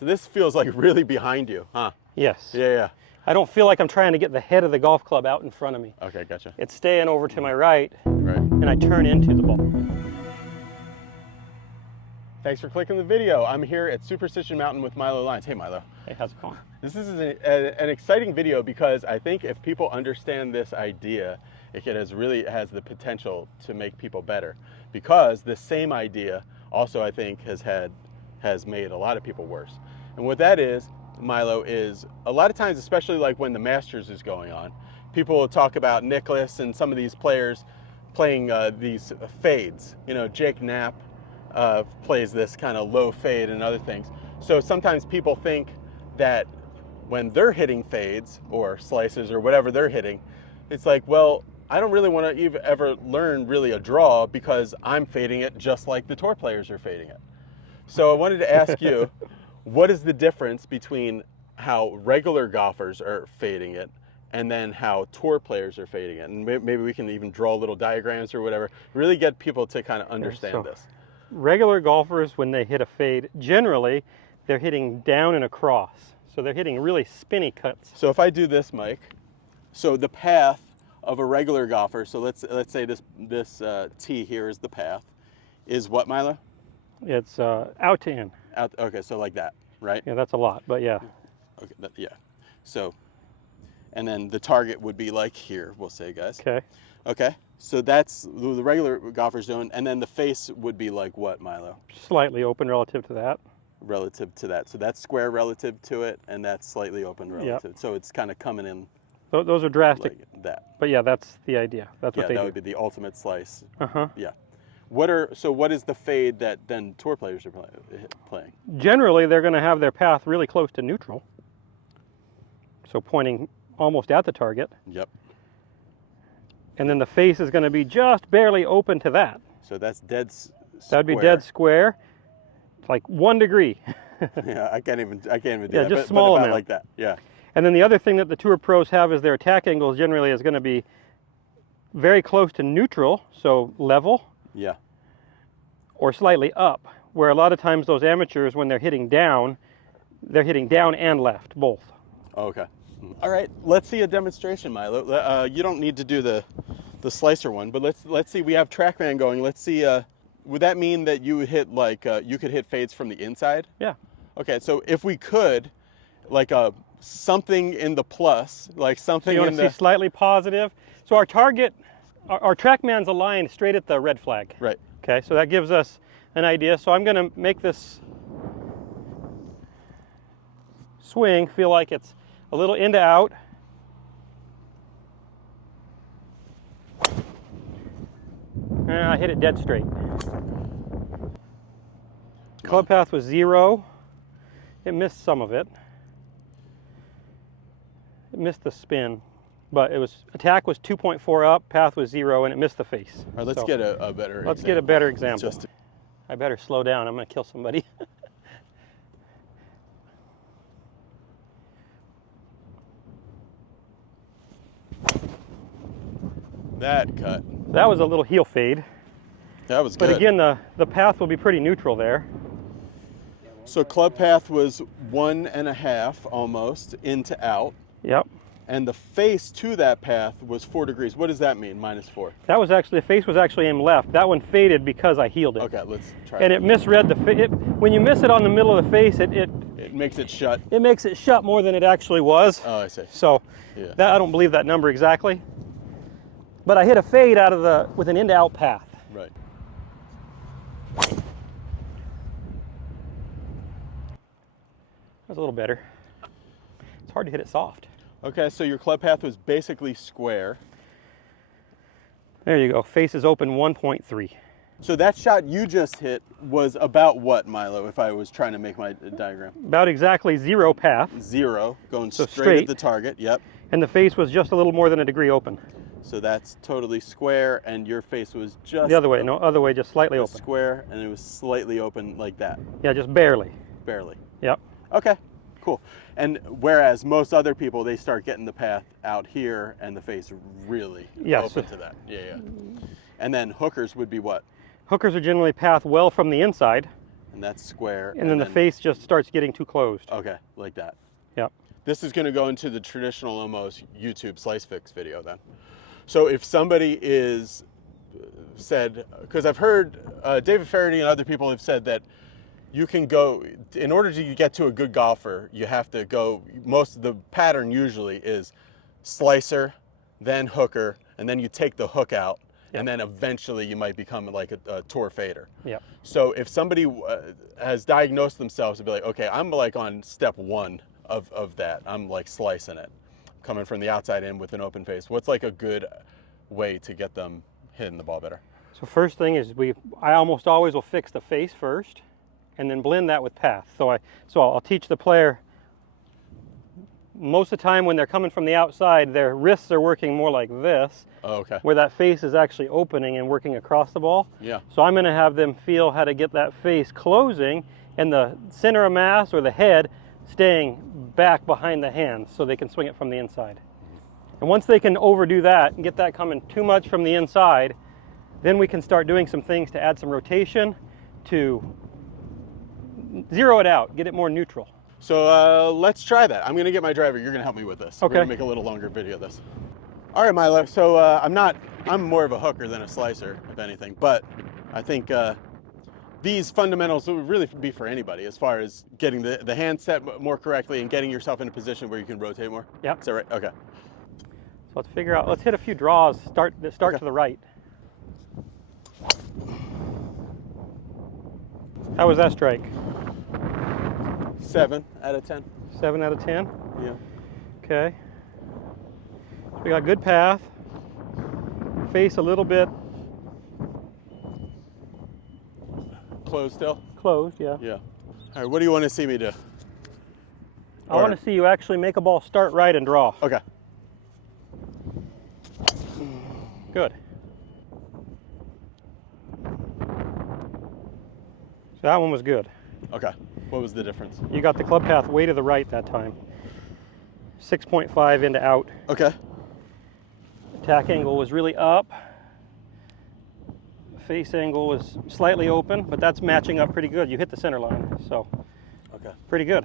So this feels like really behind you, huh? Yes. Yeah, yeah. I don't feel like I'm trying to get the head of the golf club out in front of me. Okay, gotcha. It's staying over to my right, Right. and I turn into the ball. Thanks for clicking the video. I'm here at Superstition Mountain with Milo Lyons. Hey, Milo. Hey, how's it going? This is an exciting video because I think if people understand this idea, really has the potential to make people better. Because the same idea also, I think, has made a lot of people worse. And what that is, Milo, is a lot of times, especially like when the Masters is going on, people will talk about Nicklaus and some of these players playing these fades. You know, Jake Knapp plays this kind of low fade and other things. So sometimes people think that when they're hitting fades or slices or whatever they're hitting, it's like, well, I don't really want to ever learn really a draw because I'm fading it just like the tour players are fading it. So I wanted to ask you, what is the difference between how regular golfers are fading it and then how tour players are fading it? And maybe we can even draw little diagrams or whatever, really get people to kind of understand this. Regular golfers, when they hit a fade, generally they're hitting down and across. So they're hitting really spinny cuts. So if I do this, Mike, so the path of a regular golfer, so let's say this tee here is the path, is what, Milo? It's out to in. Out, okay, so like that, right? Yeah, that's a lot, but yeah. Okay, yeah. So, and then the target would be like here, we'll say, guys. Okay. Okay, so that's the regular golfer's doing, and then the face would be like what, Milo? Slightly open relative to that. Relative to that. So that's square relative to it, and that's slightly open relative. Yep. So it's kind of coming in. Those are drastic. Like that. But yeah, that's the idea. That's what they do. Yeah, that would be the ultimate slice. Uh-huh. Yeah. What is the fade that then tour players are playing? Generally, they're going to have their path really close to neutral. So pointing almost at the target. Yep. And then the face is going to be just barely open to that. So that's dead square. That'd be dead square. It's like 1 degree. Yeah, I can't even do yeah, that. Just small amount like that. Yeah. And then the other thing that the tour pros have is their attack angle generally is going to be very close to neutral, so level. Yeah. Or slightly up, where a lot of times those amateurs, when they're hitting down and left, both. Oh, okay. All right, let's see a demonstration, Milo. You don't need to do the slicer one, but let's see. We have TrackMan going. Let's see. Would that mean that you would hit like you could hit fades from the inside? Yeah. Okay, so if we could, like something in the plus, like something. So you want to see slightly positive. So our target, our TrackMan's aligned straight at the red flag. Right. Okay, so that gives us an idea. So I'm going to make this swing feel like it's a little in to out. And I hit it dead straight. Club path was 0. It missed some of it. It missed the spin, but it was attack was 2.4 up, path was 0, and it missed the face. All right, let's get a better. Let's get a better example. I better slow down. I'm going to kill somebody. That cut. That was a little heel fade. That was good. But again, the path will be pretty neutral there. So club path was 1.5 almost into out. Yep. And the face to that path was 4 degrees. What does that mean, -4? That was actually, the face was actually aimed left. That one faded because I heeled it. Okay, let's try. And it misread the when you miss it on the middle of the face, it makes it shut. It makes it shut more than it actually was. Oh, I see. So yeah. That I don't believe that number exactly. But I hit a fade out of with an in to out path. Right. That was a little better. It's hard to hit it soft. Okay, so your club path was basically square. There you go. Face is open 1.3. So that shot you just hit was about what, Milo, if I was trying to make my diagram? About exactly 0 path. 0, going straight at the target, yep. And the face was just a little more than a degree open. So that's totally square, and your face was just... The other way, no, other way, just slightly open. Square, and it was slightly open like that. Yeah, just barely. Barely. Yep. Okay, cool. And whereas most other people, they start getting the path out here, and the face really open to that. Yeah, yeah. And then hookers would be what? Hookers are generally path well from the inside. and that's square. And then the face just starts getting too closed. Okay, like that. Yep. This is going to go into the traditional almost YouTube slice fix video then. So if somebody is said, because I've heard David Faraday and other people have said that you can go, in order to get to a good golfer, you have to go, most of the pattern usually is slicer, then hooker, and then you take the hook out, and then eventually you might become like a tour fader. Yep. So if somebody has diagnosed themselves to be like, okay, I'm like on step one of that, I'm like slicing it, coming from the outside in with an open face, what's like a good way to get them hitting the ball better? So first thing is I almost always will fix the face first, and then blend that with path. So I'll teach the player, most of the time when they're coming from the outside, their wrists are working more like this, where that face is actually opening and working across the ball. Yeah. So I'm going to have them feel how to get that face closing and the center of mass or the head staying back behind the hands so they can swing it from the inside. And once they can overdo that and get that coming too much from the inside, then we can start doing some things to add some rotation to zero it out, get it more neutral. So let's try that. I'm gonna get my driver, you're gonna help me with this. Okay. We're gonna make a little longer video of this. All right, Milo, so I'm more of a hooker than a slicer, if anything, but I think these fundamentals would really be for anybody as far as getting the hand set more correctly and getting yourself in a position where you can rotate more. Yep. Is that right? Okay. So let's figure out, let's hit a few draws, start to the right. How was that strike? 7 out of 10. 7 out of 10? Yeah. Okay. So we got good path. Face a little bit Closed still? closed, yeah. Yeah. All right, what do you want to see me do? I want to see you actually make a ball start right and draw. Okay. Good. So that one was good. Okay. What was the difference? You got the club path way to the right that time. 6.5 into out. Okay. Attack angle was really up. Face angle was slightly open, but that's matching up pretty good. You hit the center line, so Okay. pretty good.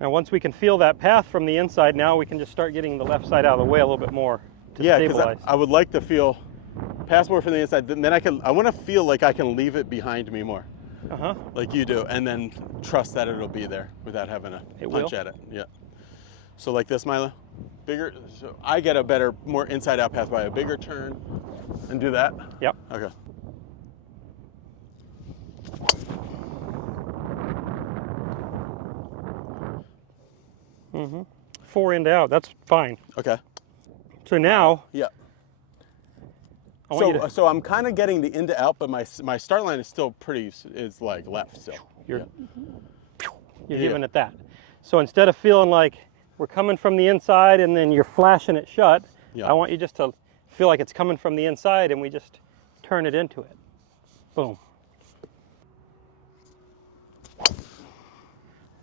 Now once we can feel that path from the inside, now we can just start getting the left side out of the way a little bit more to stabilize. I would like to feel pass more from the inside. Then I want to feel like I can leave it behind me more. Like you do, and then trust that it'll be there without having to punch at it. Yeah. So like this, Milo, bigger. So I get a better, more inside out path by a bigger turn, and do that. Yep. Okay. Mm-hmm. 4 into out. That's fine. Okay. So now. Yeah. I So I'm kind of getting the in to out, but my start line is still is like left. So you're giving it that. So instead of feeling like we're coming from the inside and then you're flashing it shut, I want you just to feel like it's coming from the inside and we just turn it into it. Boom.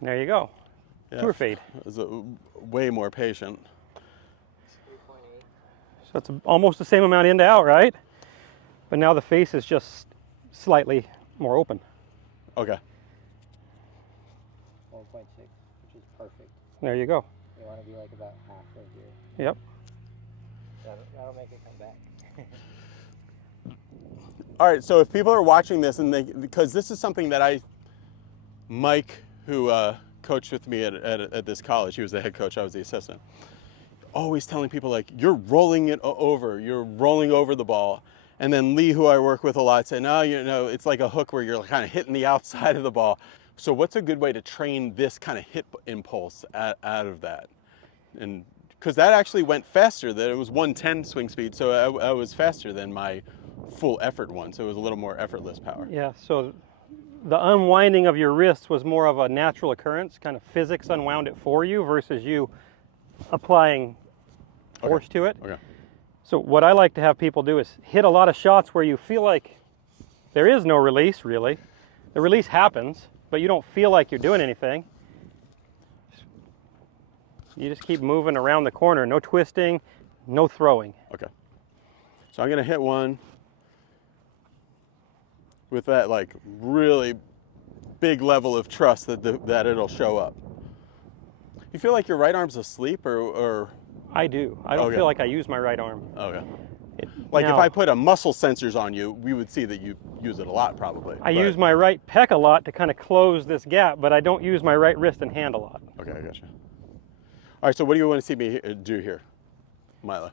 There you go. yeah, Tour fade. It was way more patient. So it's almost the same amount in to out, right? But now the face is just slightly more open. Okay. 1.6, which is perfect. There you go. You want to be like about half of your. Yep. That'll make it come back. All right, so if people are watching this and because this is something that Mike, who coached with me at this college, he was the head coach, I was the assistant, always telling people like, you're rolling it over, you're rolling over the ball. And then Lee, who I work with a lot, said, no, it's like a hook where you're kind of hitting the outside of the ball. So what's a good way to train this kind of hip impulse out of that? And because that actually went faster, that it was 110 swing speed, so I was faster than my full effort one, so it was a little more effortless power. Yeah, so the unwinding of your wrists was more of a natural occurrence, kind of physics unwound it for you versus you applying force to it. Okay. So what I like to have people do is hit a lot of shots where you feel like there is no release really. The release happens, but you don't feel like you're doing anything. You just keep moving around the corner, no twisting, no throwing. Okay. So I'm gonna hit one with that like really big level of trust that that it'll show up. You feel like your right arm's asleep, or? I do. I don't Okay. feel like I use my right arm. Okay. Like if I put a muscle sensors on you, we would see that you use it a lot probably. I use my right pec a lot to kind of close this gap, but I don't use my right wrist and hand a lot. Okay, I gotcha. All right, so what do you want to see me do here, Milo?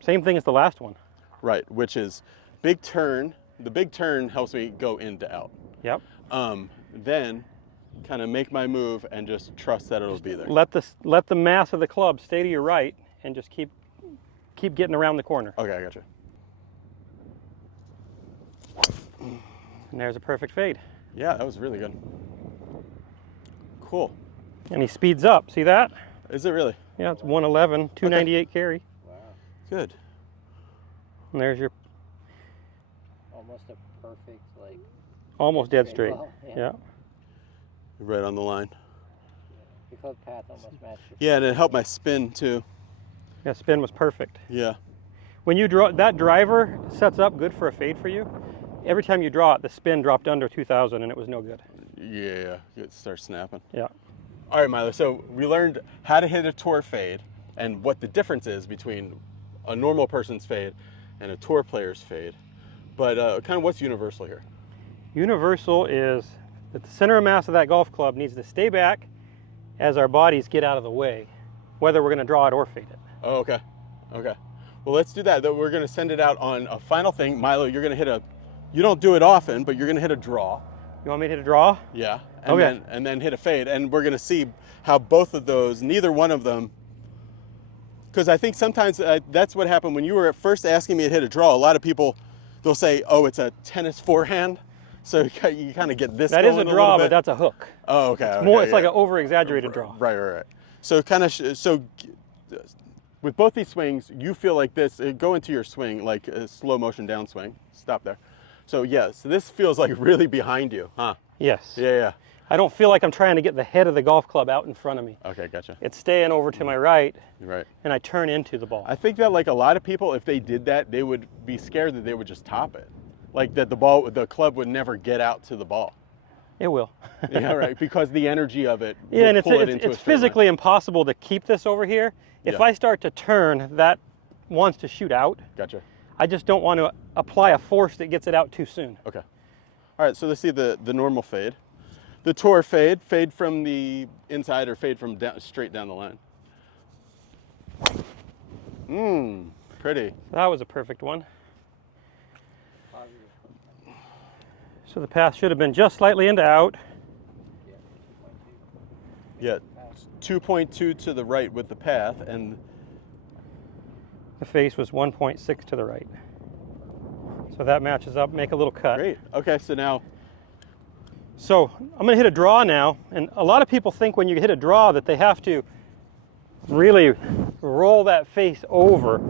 Same thing as the last one. Right, which is big turn. The big turn helps me go in to out. Yep. Then kind of make my move and just trust that it'll be there. Let the mass of the club stay to your right and just keep getting around the corner. Okay, I gotcha. And there's a perfect fade. Yeah, that was really good. Cool. And he speeds up. See that? Is it really? Yeah, it's 111, 298 carry. Wow. Good. And there's your Almost a perfect, like, almost dead straight. ball. Yeah. Right on the line. The club path almost matched your Yeah, and it helped my spin too. Yeah, spin was perfect. Yeah. When you draw, that driver sets up good for a fade for you. Every time you draw it, the spin dropped under 2,000 and it was no good. Yeah, it starts snapping. Yeah. All right, Milo, so we learned how to hit a tour fade and what the difference is between a normal person's fade and a tour player's fade. But kind of what's universal here? Universal is that the center of mass of that golf club needs to stay back as our bodies get out of the way, whether we're going to draw it or fade it. Oh, okay. Okay. Well, let's do that. We're going to send it out on a final thing. Milo, you're going to hit you don't do it often, but you're going to hit a draw. You want me to hit a draw? Yeah. And then hit a fade. And we're going to see how both of those, neither one of them, because I think sometimes that's what happened when you were at first asking me to hit a draw. A lot of people, they'll say, oh, it's a tennis forehand. So you kind of get this That going is a draw, but bit. that's a hook. Oh, okay. It's like an over-exaggerated draw. Right. So kind of, with both these swings, you feel like this, go into your swing, like a slow motion downswing. Stop there. So yeah, so this feels like really behind you, huh? Yes. Yeah. I don't feel like I'm trying to get the head of the golf club out in front of me. Okay, gotcha. It's staying over to my right, Right. and I turn into the ball. I think that like a lot of people, if they did that, they would be scared that they would just top it. Like that the club would never get out to the ball. It will. Yeah, right, because the energy of it Yeah, and pull it into a it's straight line. physically impossible to keep this over here. If Yeah. I start to turn, that wants to shoot out. Gotcha. I just don't want to apply a force that gets it out too soon. Okay. All right, so let's see the normal fade. The tour fade from the inside or fade from straight down the line. Pretty. That was a perfect one. positive. So the path should have been just slightly into out. Yeah, 2.2 to the right with the path, and The face was 1.6 to the right. So that matches up, make a little cut. great. Okay, so now, So I'm gonna hit a draw now, and a lot of people think when you hit a draw that they have to really roll that face over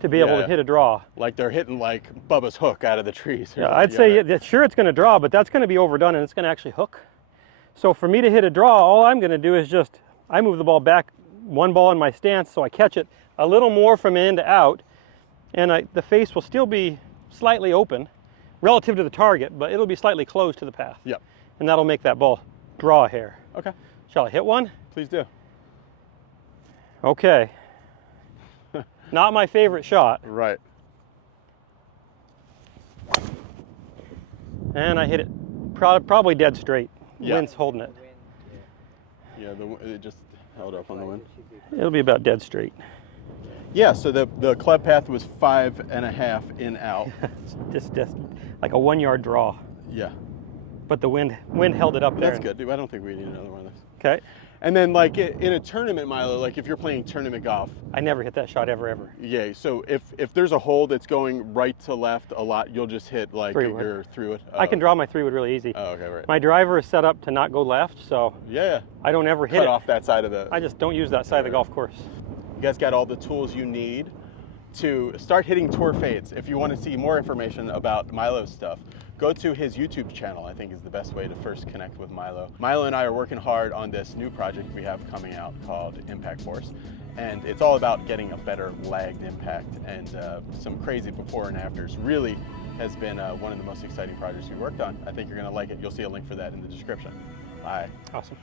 to be able Yeah. to hit a draw. like they're hitting like Bubba's hook out of the trees. Yeah, I'd say right. sure it's gonna draw, but that's gonna be overdone and it's gonna actually hook. So for me to hit a draw, all I'm gonna do is I move the ball back one ball in my stance so I catch it a little more from in to out, and the face will still be slightly open relative to the target, but it'll be slightly closed to the path. Yep. And that'll make that ball draw a hair. Okay, Shall I hit one? please do. Okay. Not my favorite shot. Right. And I hit it probably dead straight. Yeah. Wind's holding it. Wind, Yeah, it just held up on the wind. It'll be about dead straight. Yeah, so the club path was 5.5 in out. It's just like a 1 yard draw. Yeah, But the wind held it up there. that's good. Dude, I don't think we need another one of those. Okay. And then like in a tournament, Milo, like if you're playing tournament golf, I never hit that shot ever. yeah, so if there's a hole that's going right to left a lot, you'll just hit like Three wood. you're through it. I can draw my 3-wood really easy. Oh, okay, right. My driver is set up to not go left, so Yeah, I don't ever hit cut it. off that side of the. I just don't use that side of the golf course. You guys got all the tools you need to start hitting tour fades. If you want to see more information about Milo's stuff, go to his YouTube channel, I think is the best way to first connect with Milo. Milo and I are working hard on this new project we have coming out called Impact Force. And it's all about getting a better lagged impact and some crazy before and afters. Really has been one of the most exciting projects we worked on. I think you're going to like it. You'll see a link for that in the description. Bye. Awesome.